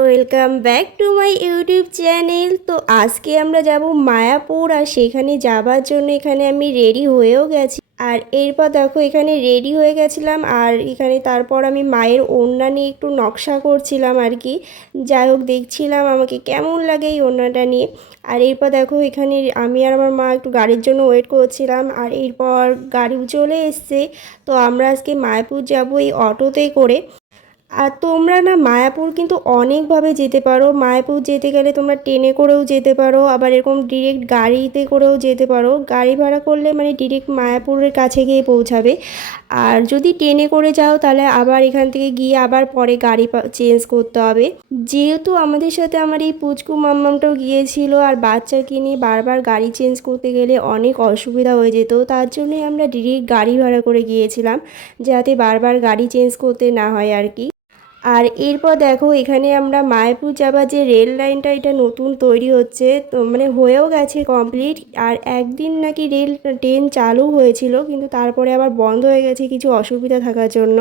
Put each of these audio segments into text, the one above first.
Welcome back to my YouTube channel. তো আজকে আমরা যাব মায়াপুর, আর সেখানে যাবার জন্য এখানে আমি রেডি হয়েও গেছি। আর এরপর দেখো এখানে রেডি হয়ে গেছিলাম, আর এখানে তারপর আমি মায়ের ওড়না নিয়ে একটু নকশা করছিলাম আর কি। যাই হোক, দেখছিলাম আমাকে কেমন লাগে এই ওড়নাটা নিয়ে। আর এরপর দেখো এখানে আমি আর আমার মা একটু গাড়ির জন্য ওয়েট করছিলাম, আর এরপর গাড়ি চলে এসছে। তো আমরা আজকে মায়াপুর যাব এই অটোতে করে। আর তোমরা না মায়াপুর কিন্তু অনেকভাবে যেতে পারো। মায়াপুর যেতে গেলে তোমরা ট্রেনে করেও যেতে পারো, আবার এরকম ডিরেক্ট গাড়িতে করেও যেতে পারো। গাড়ি ভাড়া করলে মানে ডিরেক্ট মায়াপুরের কাছে গিয়ে পৌঁছাবে। আর যদি ট্রেনে করে যাও তাহলে আবার এখান থেকে গিয়ে আবার পরে গাড়ি চেঞ্জ করতে হবে। যেহেতু আমাদের সাথে আমার এই পুচকু মাম্মামটাও গিয়েছিল, আর বাচ্চাকে নিয়ে বারবার গাড়ি চেঞ্জ করতে গেলে অনেক অসুবিধা হয়ে যেত, তার জন্যই আমরা ডিরেক্ট গাড়ি ভাড়া করে গিয়েছিলাম, যাতে বারবার গাড়ি চেঞ্জ করতে না হয় আর কি। আর এরপর দেখো এখানে আমরা মায়াপুর যাবার যে রেল লাইনটা, এটা নতুন তৈরি হচ্ছে, তো মানে হয়েও গেছে কমপ্লিট। আর একদিন নাকি ট্রেন চালু হয়েছিল, কিন্তু তারপরে আবার বন্ধ হয়ে গেছে কিছু অসুবিধা থাকার জন্য।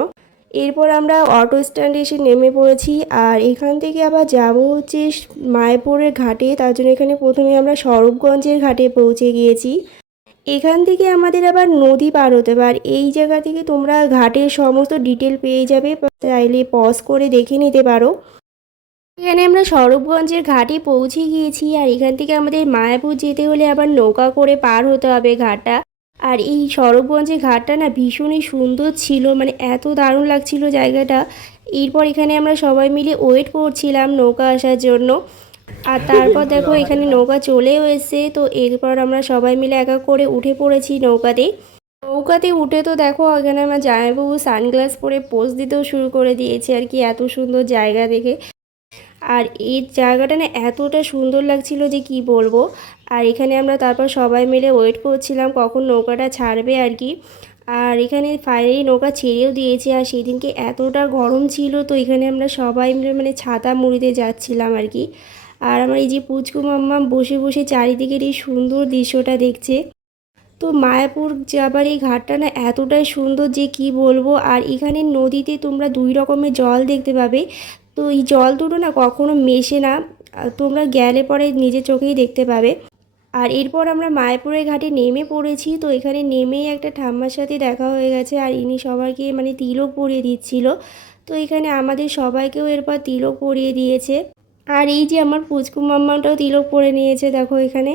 এরপর আমরা অটো স্ট্যান্ডে এসে নেমে পড়েছি, আর এখান থেকে আবার যাব হচ্ছে মায়াপুরের ঘাটে। তার জন্য এখানে প্রথমে আমরা স্বরূপগঞ্জের ঘাটে পৌঁছে গিয়েছি। এখান থেকে আমাদের আবার নদী পার হতে হবে, আর এই জায়গা থেকে তোমরা ঘাটের সমস্ত ডিটেল পেয়ে যাবে, চাইলে পজ করে দেখে নিতে পারো। এখানে আমরা স্বরূপগঞ্জের ঘাটে পৌঁছে গিয়েছি, আর এখান থেকে আমাদের মায়াপুর যেতে হলে আবার নৌকা করে পার হতে হবে ঘাটটা। আর এই স্বরূপগঞ্জের ঘাটটা না ভীষণই সুন্দর ছিল, মানে এত দারুণ লাগছিল জায়গাটা। এরপর এখানে আমরা সবাই মিলে ওয়েট করছিলাম নৌকা আসার জন্য। আর তারপর দেখো এখানে নৌকা চলেও এসেছে। তো এরপর আমরা সবাই মিলে এক এক করে উঠে পড়েছি নৌকাতে। নৌকাতে উঠে তো দেখো এখানে আমার জামাইবাবু সানগ্লাস পরে পোজ দিতেও শুরু করে দিয়েছে আর কি, এত সুন্দর জায়গা দেখে। আর এই জায়গাটা না এতটা সুন্দর লাগছিল যে কি বলবো। আর এখানে আমরা তারপর সবাই মিলে ওয়েট করছিলাম কখন নৌকাটা ছাড়বে আর কি। আর এখানে ফাইনালি নৌকা ছেড়েও দিয়েছে, আর সেদিনকে এতটা গরম ছিল, তো এখানে আমরা সবাই মিলে মানে ছাতা মুড়িতে যাচ্ছিলাম আর কি। আর আমার এই যে পুচকু মাম্মা বসে বসে চারিদিকের এই সুন্দর দৃশ্যটা দেখছে। তো মায়াপুর যাবার এই ঘাটটা না এতটাই সুন্দর যে কি বলবো। আর এখানে নদীতে তোমরা দুই রকমের জল দেখতে পাবে, তো এই জল দুটো না কখনো মেশে না, তোমরা গেলে পরে নিজের চোখেই দেখতে পাবে। আর এরপর আমরা মায়াপুরের ঘাটে নেমে পড়েছি। তো এখানে নেমেই একটা ঠাম্মার সাথে দেখা হয়ে গেছে, আর ইনি সবাইকে মানে তিলক পরিয়ে দিচ্ছিল। তো এখানে আমাদের সবাইকেও এরপর তিলক পরিয়ে দিয়েছে। আর এই যে আমার পুচকু মাম্মাটাও তিলক পরে নিয়েছে দেখো এখানে।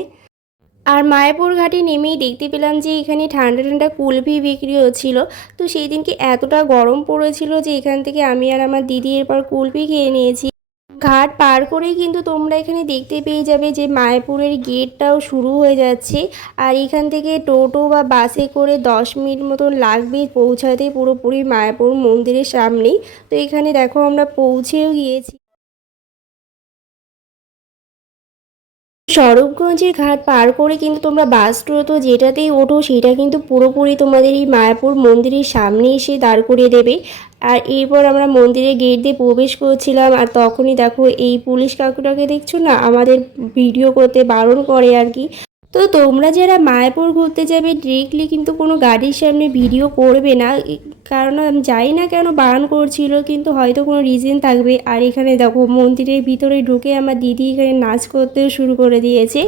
আর মায়াপুর ঘাটে নেমেই দেখতে পেলাম যে এখানে ঠান্ডা ঠান্ডা কুলফি বিক্রি হচ্ছিল। তো সেই দিনকে এতটা গরম পড়েছিল যে এখান থেকে আমি আর আমার দিদি এরপর কুলফি খেয়ে নিয়েছি। ঘাট পার করেই কিন্তু তোমরা এখানে দেখতে পেয়ে যাবে যে মায়াপুরের গেটটাও শুরু হয়ে যাচ্ছে। আর এখান থেকে টোটো বা বাসে করে 10 মিনিট মতন লাগবে পৌঁছাতে পুরোপুরি মায়াপুর মন্দিরের সামনেই। তো এখানে দেখো আমরা পৌঁছেও গিয়েছি। স্বরূপগঞ্জের ঘাট পার করে কিন্তু তোমরা বাস তো যেটাতেই ওঠো সেটা কিন্তু পুরোপুরি তোমাদের এই মায়াপুর মন্দিরের সামনে এসে দাঁড় করিয়ে দেবে। আর এরপর আমরা মন্দিরের গেট দিয়ে প্রবেশ করছিলাম, আর তখনই দেখো এই পুলিশ কাকুটাকে দেখছো না, আমাদের ভিডিও করতে বারণ করে আর কি। তো তোমরা যারা মায়াপুর ঘুরতে যাবে ডিরেক্টলি কিন্তু কোনো গাড়ির সামনে ভিডিও করবে না, কারণ আমি জানি না কেন বারণ করছিল, কিন্তু হয়তো কোনো রিজন থাকবে। আর এখানে দেখো মন্দিরের ভিতরে ঢুকে আমার দিদি এখানে নাচ করতেও শুরু করে দিয়েছে।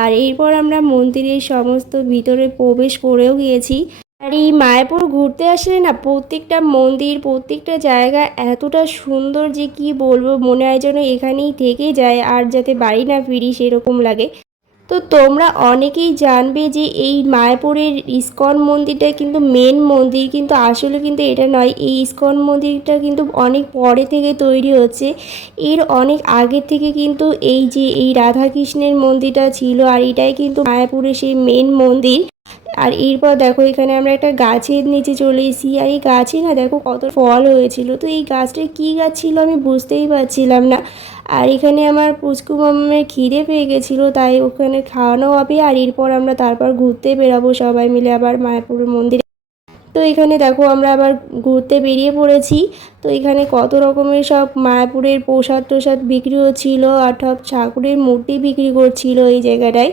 আর এরপর আমরা মন্দিরের সমস্ত ভিতরে প্রবেশ করেও গিয়েছি। আর এই মায়াপুর ঘুরতে আসলে না প্রত্যেকটা মন্দির প্রত্যেকটা জায়গা এতটা সুন্দর যে কি বলবো, মনে হয় যেন এখানেই থেকে যায় আর যাতে বাড়ি না ফিরি সেরকম লাগে। তো তোমরা অনেকেই জানবে যে এই মায়াপুরের ইস্কন মন্দিরটা কিন্তু মেন মন্দির, কিন্তু আসলে কিন্তু এটা নয়। এই ইস্কন মন্দিরটা কিন্তু অনেক পরে থেকে তৈরি হচ্ছে, এর অনেক আগে থেকে কিন্তু এই যে এই রাধাকৃষ্ণের মন্দিরটা ছিল, আর এটাই কিন্তু মায়াপুরের সেই মেন মন্দির। আর এরপর দেখো এখানে আমরা একটা গাছের নিচে চলে এসেছি, আর এই গাছে না দেখো কত ফল হয়েছিল। তো এই গাছটা কী গাছ ছিল আমি বুঝতেই পারছিলাম না। আর এখানে আমার পুচকু মামার খিদে পেয়ে গেছিলো, তাই ওখানে খাওয়ানো হবে। আর এরপর আমরা তারপর ঘুরতে বেরাবো সবাই মিলে আবার মায়াপুর মন্দিরে। তো এখানে দেখো আমরা আবার ঘুরতে বেরিয়ে পড়েছি। তো এখানে কত রকমের সব মায়াপুরের প্রসাদ টোসাদ বিক্রি হচ্ছিল, আর সব ঠাকুরের মূর্তি বিক্রি করছিল এই জায়গাটায়।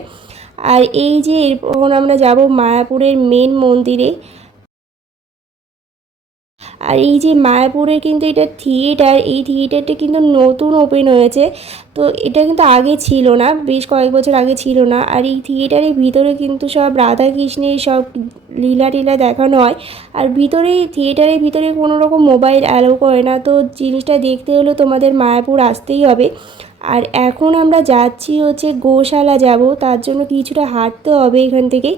আর এই যে এখন আমরা যাব মায়াপুরের মেন মন্দিরে। আর এই যে মায়াপুরের কিন্তু এটা থিয়েটার, এই থিয়েটারটা কিন্তু নতুন ওপেন হয়েছে। তো এটা কিন্তু আগে ছিল না, বেশ কয়েক বছর আগে ছিল না। আর এই থিয়েটারের ভিতরে কিন্তু সব রাধা কৃষ্ণের সব লীলা টিলা দেখানো হয়। আর ভিতরে থিয়েটারের ভিতরে কোনো রকম মোবাইল অ্যালাউ করে না। তো জিনিসটা দেখতে হলে তোমাদের মায়াপুর আসতেই হবে। আর এখন আমরা যাচ্ছি হচ্ছে গোশালা যাব, তার জন্য কিছুটা হাঁটতে হবে এখান থেকে।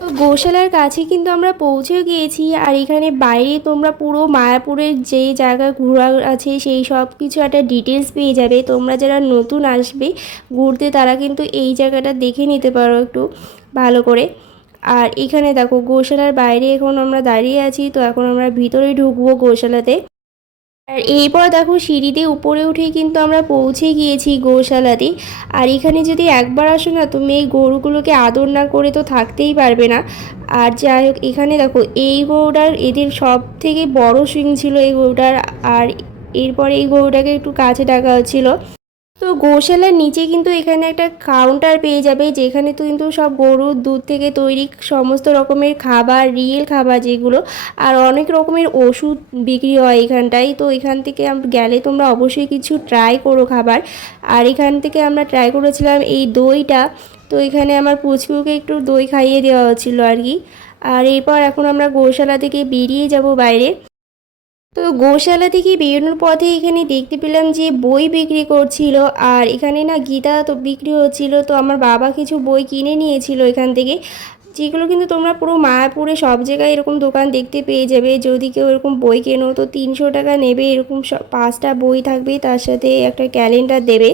তো গোশালার কাছে কিন্তু আমরা পৌঁছেও গিয়েছি। আর এখানে বাইরে তোমরা পুরো মায়াপুরের যে জায়গা ঘোরার আছে সেই সব কিছু একটা ডিটেলস পেয়ে যাবে। তোমরা যারা নতুন আসবে ঘুরতে তারা কিন্তু এই জায়গাটা দেখে নিতে পারো একটু ভালো করে। আর এখানে দেখো গোশালার বাইরে এখন আমরা দাঁড়িয়ে আছি। তো এখন আমরা ভিতরে ঢুকবো গোশালাতে। আর এরপর দেখো সিঁড়িতে উপরে উঠেই কিন্তু আমরা পৌঁছে গিয়েছি গোশালাতে। আর এখানে যদি একবার আসো না, তুমি এই গরুগুলোকে আদর না করে তো থাকতেই পারবে না। আর যাই হোক, এখানে দেখো এই গরুটার এদের সব থেকে বড় শিং ছিল এই গরুটার। আর এরপরে এই গরুটাকে একটু কাছে ডাকা হচ্ছিল। তো গোশালার নিচে কিন্তু এখানে একটা কাউন্টার পেয়ে যাবে, যেখানে তো কিন্তু সব গরুর দুধ থেকে তৈরি সমস্ত রকমের খাবার, রিয়েল খাবার যেগুলো, আর অনেক রকমের ওষুধ বিক্রি হয় এখানটায়। তো এখান থেকে গেলে তোমরা অবশ্যই কিছু ট্রাই করো খাবার। আর এখান থেকে আমরা ট্রাই করেছিলাম এই দইটা। তো এখানে আমার পুচকুকে একটু দই খাইয়ে দেওয়া হচ্ছিলো আর কি। আর এরপর এখন আমরা গোশালা থেকে বেরিয়ে যাব বাইরে। তো গোশালা থেকে বেরোনোর পথে এখানে দেখতে পেলাম যে বই বিক্রি করছিল। আর এখানে না গীতা তো বিক্রি হচ্ছিল। তো আমার বাবা কিছু বই কিনে নিয়েছিল এখান থেকে, যেগুলো কিন্তু তোমরা পুরো মায়াপুরে সব জায়গায় এরকম দোকান দেখতে পেয়ে যাবে। যদি কেউ এরকম বই কেনো তো 300 টাকা নেবে, এরকম 5টা বই থাকবে, তার সাথে একটা ক্যালেন্ডার দেবে।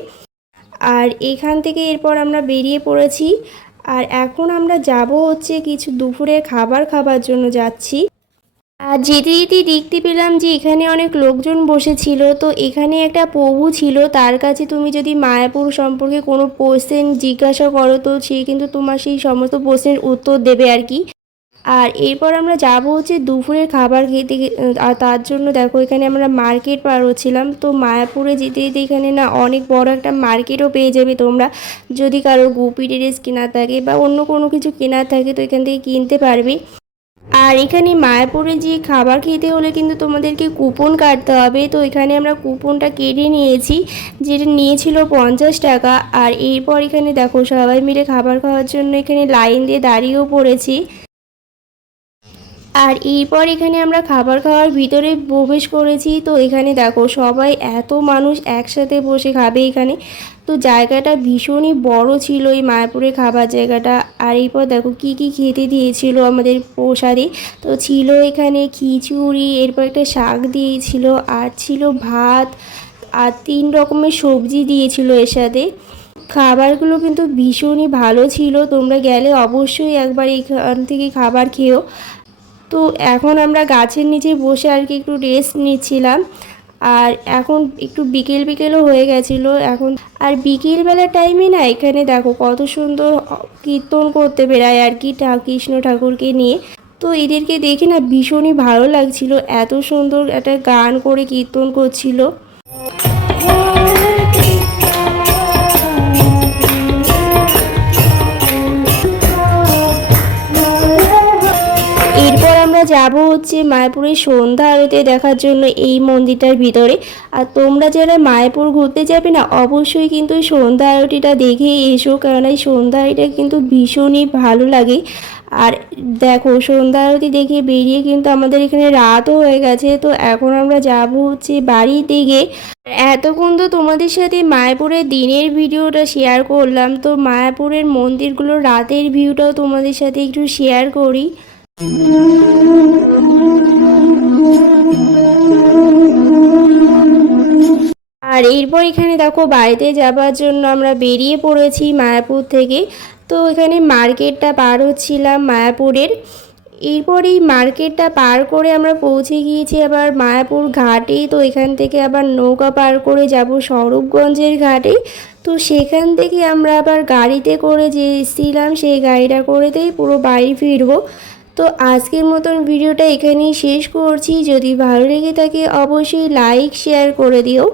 আর এখান থেকে এরপর আমরা বেরিয়ে পড়েছি। আর এখন আমরা যাব হচ্ছে কিছু দুপুরের খাবার খাবার জন্য যাচ্ছি। আর যেতে যেতে দেখতে পেলাম যে এখানে অনেক লোকজন বসেছিল। তো এখানে একটা প্রভু ছিল, তার কাছে তুমি যদি মায়াপুর সম্পর্কে কোনো কোশ্চেন জিজ্ঞাসা করো তো সে কিন্তু তোমার সেই সমস্ত প্রশ্নের উত্তর দেবে আর কি। আর এরপর আমরা যাব হচ্ছে দুপুরের খাবার খেতে। আর তার জন্য দেখো এখানে আমরা মার্কেট পার হচ্ছিলাম। তো মায়াপুরে যেতে যেতে এখানে না অনেক বড় একটা মার্কেটও পেয়ে যাবে তোমরা, যদি কারোর গুপি ড্রেস কেনার থাকে বা অন্য কোনো কিছু কেনার থাকে তো এখান থেকে কিনতে পারবে। আর এখানে মায়াপুরে যে খাবার খেতে হলে কিন্তু তোমাদেরকে কুপন কাটতে হবে। তো এখানে আমরা কুপনটা কেটে নিয়েছি, যেটা নিয়েছিল 50 টাকা। আর এরপর এখানে দেখো সবাই মিলে খাবার খাওয়ার জন্য এখানে লাইন দিয়ে দাঁড়িয়েও পড়েছি। আর এরপর এখানে আমরা খাবার খাওয়ার ভিতরে প্রবেশ করেছি। তো এখানে দেখো সবাই এত মানুষ একসাথে বসে খাবে এখানে। তো জায়গাটা ভীষণই বড় ছিল এই মায়াপুরে খাবার জায়গাটা। আর এরপর দেখো কি কি খেতে দিয়েছিল আমাদের প্রসাদে। তো ছিল এখানে খিচুড়ি, এরপর একটা শাক দিয়েছিল, আর ছিল ভাত, আর 3 রকমের সবজি দিয়েছিল এর সাথে। খাবারগুলো কিন্তু ভীষণই ভালো ছিল, তোমরা গেলে অবশ্যই একবার এখান থেকে খাবার খেও। তো এখন আমরা গাছের নিচে বসে আর কি একটু রেস্ট নিচ্ছিলাম। আর এখন একটু বিকেল বিকেলও হয়ে গেছিলো এখন। আর বিকেলবেলার টাইমে না এখানে দেখো কত সুন্দর কীর্তন করতে বেড়ায় আর কি কৃষ্ণ ঠাকুরকে নিয়ে। তো এদেরকে দেখে না ভীষণই ভালো লাগছিল, এত সুন্দর একটা গান করে কীর্তন করছিল। এরপর আমরা যাব হচ্ছে মায়াপুরের সন্ধ্যা আরতি দেখার জন্য এই মন্দিরটার ভিতরে। আর তোমরা যারা মায়াপুর ঘুরতে যাবে না অবশ্যই কিন্তু সন্ধ্যা আরতিটা দেখে এসো, কারণ এই সন্ধ্যা আরতিটা কিন্তু ভীষণই ভালো লাগে। আর দেখো সন্ধ্যা আরতি দেখে বেরিয়ে কিন্তু আমাদের এখানে রাতও হয়ে গেছে। তো এখন আমরা যাব হচ্ছে বাড়ির দিকে। এতক্ষণ তো তোমাদের সাথে মায়াপুরের দিনের ভিডিওটা শেয়ার করলাম, তো মায়াপুরের মন্দিরগুলোর রাতের ভিউটাও তোমাদের সাথে একটু শেয়ার করি। আর এরপর এখানে দেখো বাড়িতে যাবার জন্য আমরা বেরিয়ে পড়েছি মায়াপুর থেকে। তো এখানে মার্কেটটা পার হচ্ছিলাম মায়াপুরের। এরপর এই মার্কেটটা পার করে আমরা পৌঁছে গিয়েছি আবার মায়াপুর ঘাটে। তো এখান থেকে আবার নৌকা পার করে যাব স্বরূপগঞ্জের ঘাটে। তো সেখান থেকে আমরা আবার গাড়িতে করে যে এসেছিলাম সেই গাড়িটা করেতেই পুরো বাড়ি ফিরবো। তো আজকের মতন ভিডিওটা এখানেই শেষ করছি। যদি ভালো লেগে থাকে অবশ্যই লাইক শেয়ার করে দিও।